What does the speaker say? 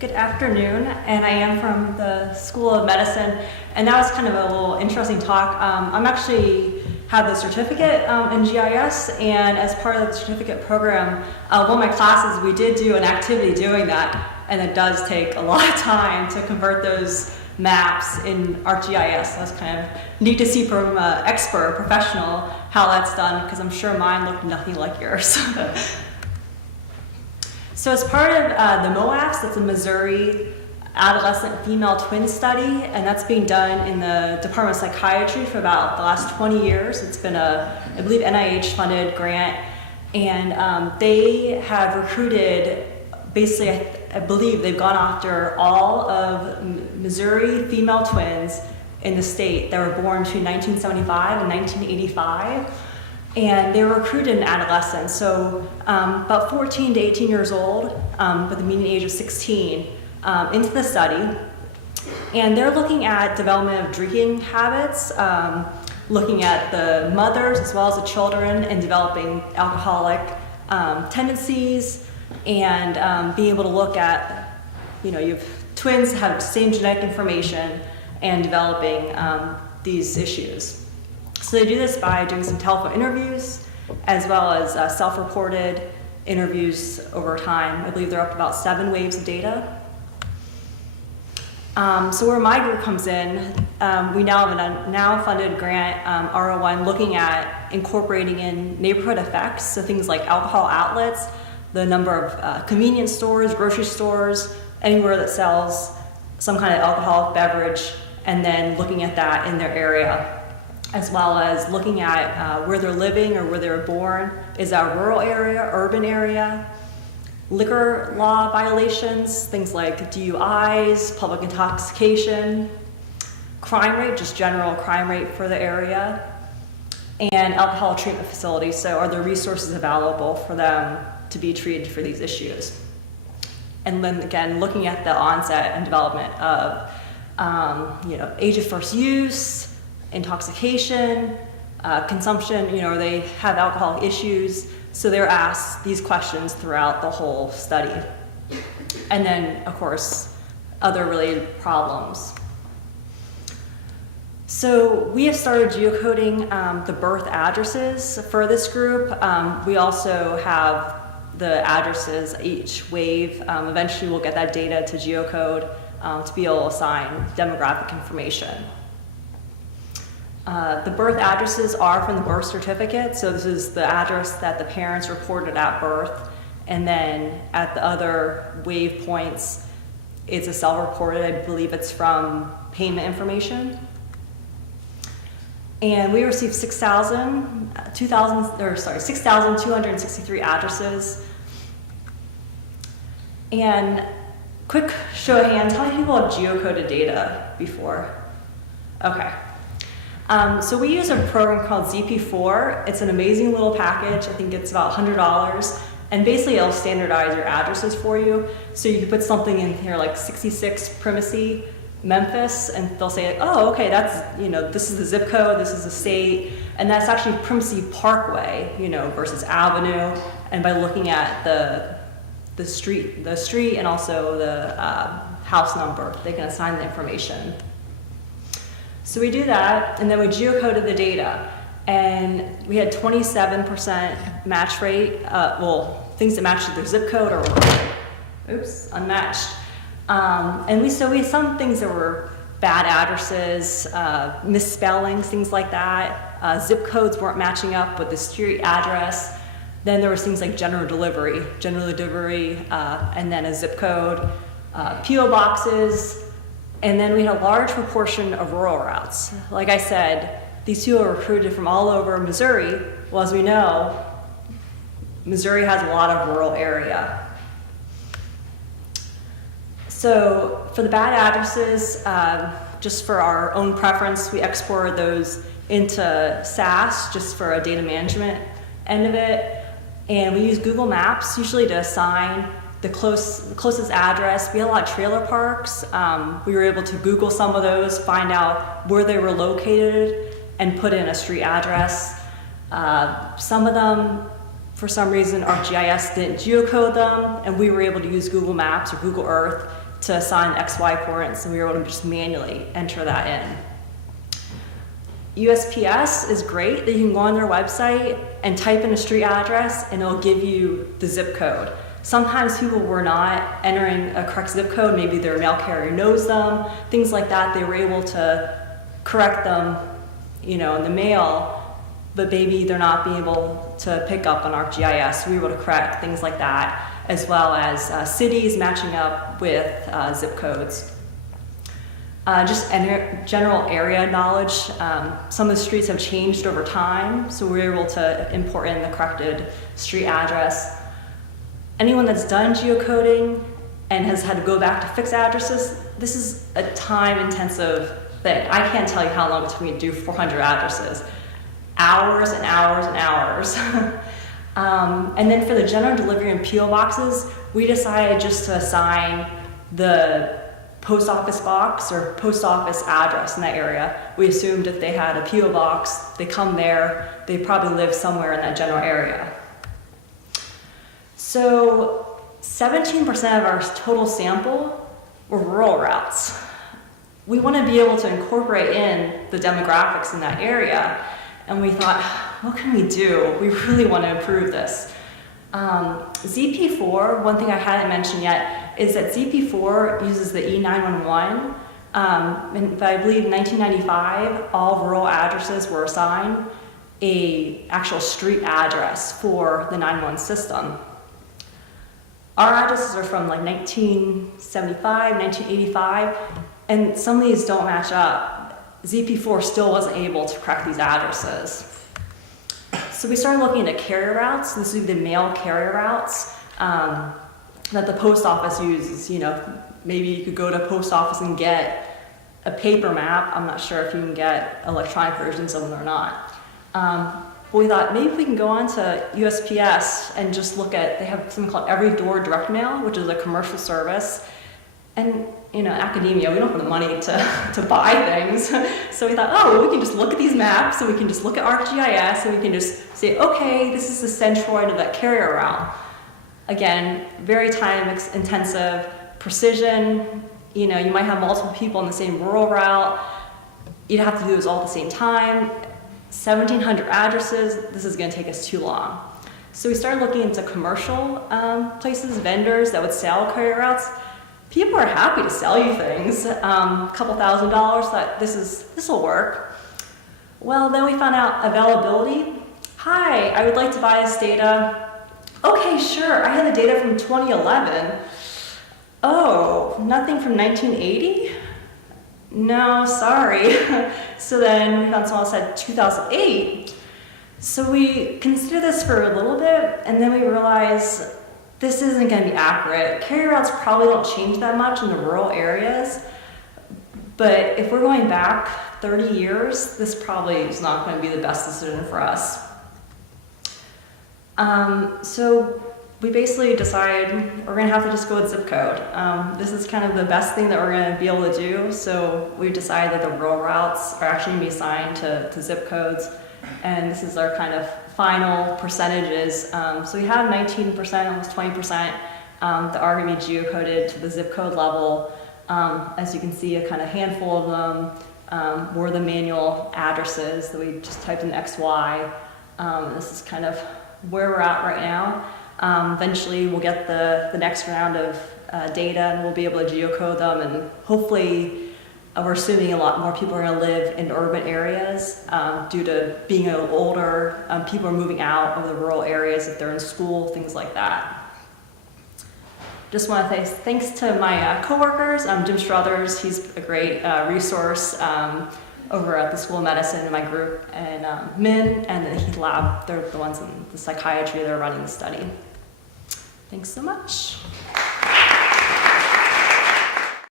Good afternoon, and I am from the School of Medicine, and that was kind of a little interesting talk. I'm actually have the certificate in GIS, and as part of the certificate program, one of my classes, we did do an activity doing that, and it does take a lot of time to convert those maps in ArcGIS. So it's kind of neat to see from an expert, professional, how that's done, because I'm sure mine looked nothing like yours. So as part of the MOAFs, that's a Missouri Adolescent Female Twin Study, and that's being done in the Department of Psychiatry for about the last 20 years. It's been a, I believe, NIH-funded grant, and they have recruited, basically, I believe they've gone after all of Missouri female twins in the state that were born between 1975 and 1985. And they were recruited in adolescence, so about 14 to 18 years old, with a median age of 16, into the study. And they're looking at development of drinking habits, looking at the mothers as well as the children, and developing alcoholic tendencies, and being able to look at, you have twins have the same genetic information and developing these issues. So they do this by doing some telephone interviews, as well as self-reported interviews over time. I believe they're up to about 7 waves of data. So where my group comes in, we now have a now-funded grant, R01, looking at incorporating in neighborhood effects, so things like alcohol outlets, the number of convenience stores, grocery stores, anywhere that sells some kind of alcoholic beverage, and then looking at that in their area, as well as looking at where they're living or where they were born. Is that a rural area, urban area? Liquor law violations, things like DUIs, public intoxication, crime rate, just general crime rate for the area, and alcohol treatment facilities. So are there resources available for them to be treated for these issues? And then again, looking at the onset and development of age of first use, intoxication, consumption, they have alcohol issues. So they're asked these questions throughout the whole study. And then, of course, other related problems. So we have started geocoding the birth addresses for this group. We also have the addresses, each wave. Eventually we'll get that data to geocode to be able to assign demographic information. The birth addresses are from the birth certificate, so this is the address that the parents reported at birth, and then at the other wave points, it's a self-reported, I believe it's from payment information. And we received 6,263 addresses. And quick show of hands, how many people have geocoded data before? Okay. So we use a program called ZP4. It's an amazing little package. I think it's about $100. And basically it'll standardize your addresses for you. So you can put something in here like 66 Primacy, Memphis, and they'll say, oh, okay, that's, this is the zip code, this is the state, and that's actually Primacy Parkway, versus Avenue. And by looking at the street and also the house number, they can assign the information. So we do that, and then we geocoded the data, and we had 27% match rate, things that matched their zip code or unmatched. And we had some things that were bad addresses, misspellings, things like that. Zip codes weren't matching up with the street address. Then there was things like general delivery, and then a zip code, PO boxes. And then we had a large proportion of rural routes. Like I said, these two are recruited from all over Missouri. Well, as we know, Missouri has a lot of rural area. So for the bad addresses, just for our own preference, we exported those into SAS just for a data management end of it. And we use Google Maps usually to assign the closest address. We had a lot of trailer parks. We were able to Google some of those, find out where they were located, and put in a street address. Some of them, for some reason, ArcGIS didn't geocode them, and we were able to use Google Maps or Google Earth to assign XY coordinates, and we were able to just manually enter that in. USPS is great that you can go on their website and type in a street address and it'll give you the zip code. Sometimes people were not entering a correct zip code, maybe their mail carrier knows them, things like that. They were able to correct them, in the mail, but maybe they're not being able to pick up on ArcGIS. We were able to correct things like that, as well as cities matching up with zip codes. Just general area knowledge. Some of the streets have changed over time, so we were able to import in the corrected street address. Anyone that's done geocoding and has had to go back to fix addresses, this is a time-intensive thing. I can't tell you how long it took me to do 400 addresses. Hours and hours and hours. And then for the general delivery and PO boxes, we decided just to assign the post office box or post office address in that area. We assumed if they had a PO box, they come there, they probably live somewhere in that general area. So 17% of our total sample were rural routes. We want to be able to incorporate in the demographics in that area, and we thought, what can we do? We really want to improve this. ZP4, one thing I hadn't mentioned yet, is that ZP4 uses the E911. And I believe in 1995, all rural addresses were assigned an actual street address for the 911 system. Our addresses are from like 1975, 1985, and some of these don't match up. ZP4 still wasn't able to correct these addresses. So we started looking into carrier routes. This would be the mail carrier routes that the post office uses. Maybe you could go to post office and get a paper map. I'm not sure if you can get electronic versions of them or not. But we thought maybe we can go on to USPS and just look at, they have something called Every Door Direct Mail, which is a commercial service. And academia, we don't have the money to buy things. So we thought, we can just look at these maps and we can just look at ArcGIS and we can just say, okay, this is the centroid of that carrier route. Again, very time intensive, precision. You might have multiple people on the same rural route. You'd have to do this all at the same time. 1,700 addresses, this is going to take us too long. So we started looking into commercial places, vendors that would sell carrier routes. People are happy to sell you things, a couple $1,000, thought this will work. Well, then we found out availability. Hi, I would like to buy this data. Okay, sure, I have the data from 2011. Oh, nothing from 1980? No, sorry. So then we found someone else said 2008. So we considered this for a little bit, and then we realized this isn't going to be accurate. Carrier routes probably don't change that much in the rural areas, but if we're going back 30 years, this probably is not going to be the best decision for us. So we basically decided we're going to have to just go with zip code. This is kind of the best thing that we're going to be able to do, so we decided that the rural routes are actually going to be assigned to zip codes, and this is our kind of final percentages. So we have 19%, almost 20% that are going to be geocoded to the zip code level. As you can see, a kind of handful of them were the manual addresses that we just typed in XY. This is kind of where we're at right now. Eventually we'll get the next round of data and we'll be able to geocode them, and hopefully we're assuming a lot more people are going to live in urban areas due to being a little older. People are moving out of the rural areas if they're in school, things like that. Just want to say thanks to my coworkers, Jim Struthers, he's a great resource over at the School of Medicine in my group, and Min and the Heath Lab, they're the ones in the psychiatry that are running the study. Thanks so much.